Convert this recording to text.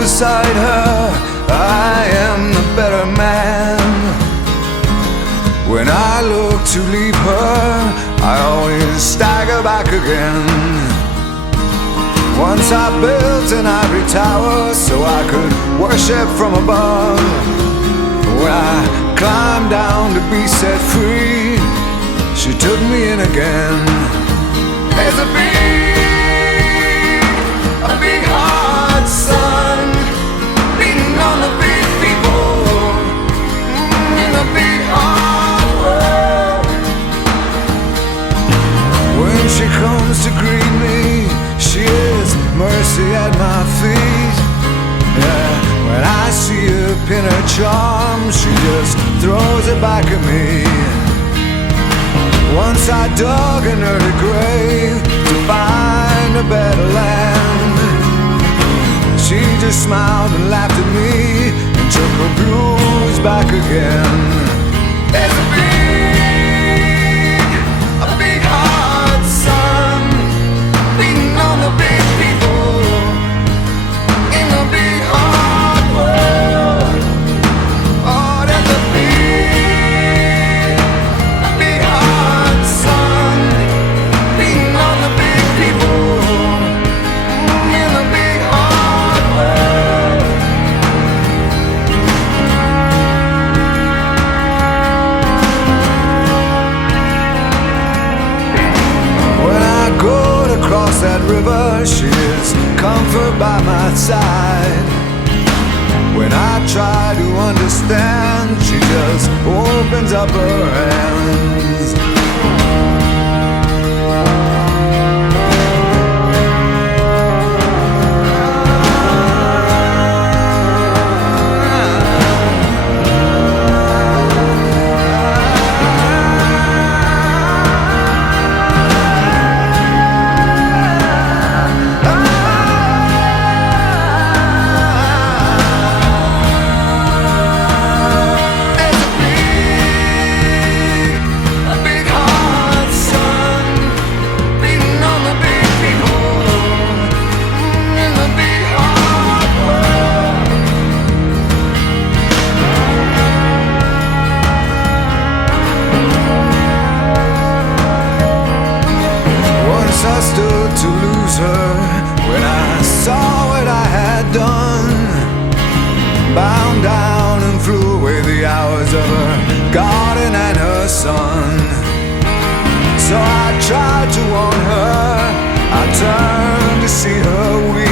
beside her, I am the better man. When I look to leave her, I always stagger back again. Once I built an ivory tower so I could worship from above. When I climbed down to be set free, she took me in again. There's a big hot sun beating on the big people in the big hot world. When she comes to greet me, she is mercy at my feet. Yeah, when I see her pin her charm, she just throws it back at me. Once I dug an early grave to find a better land. She just smiled and laughed at me and took her blues back again. There's a big hot sun beating on the big people in the big hot world. Oh, there's a big hot sun beating on the big people in the big hot world. When I go to cross that river, she is comfort by my side. When I try to understand, she just opens up her hands. I stood to lose her when I saw what I had done. Bound down and flew away the hours of her garden and her son. So I tried to warn her, I turned to see her weep.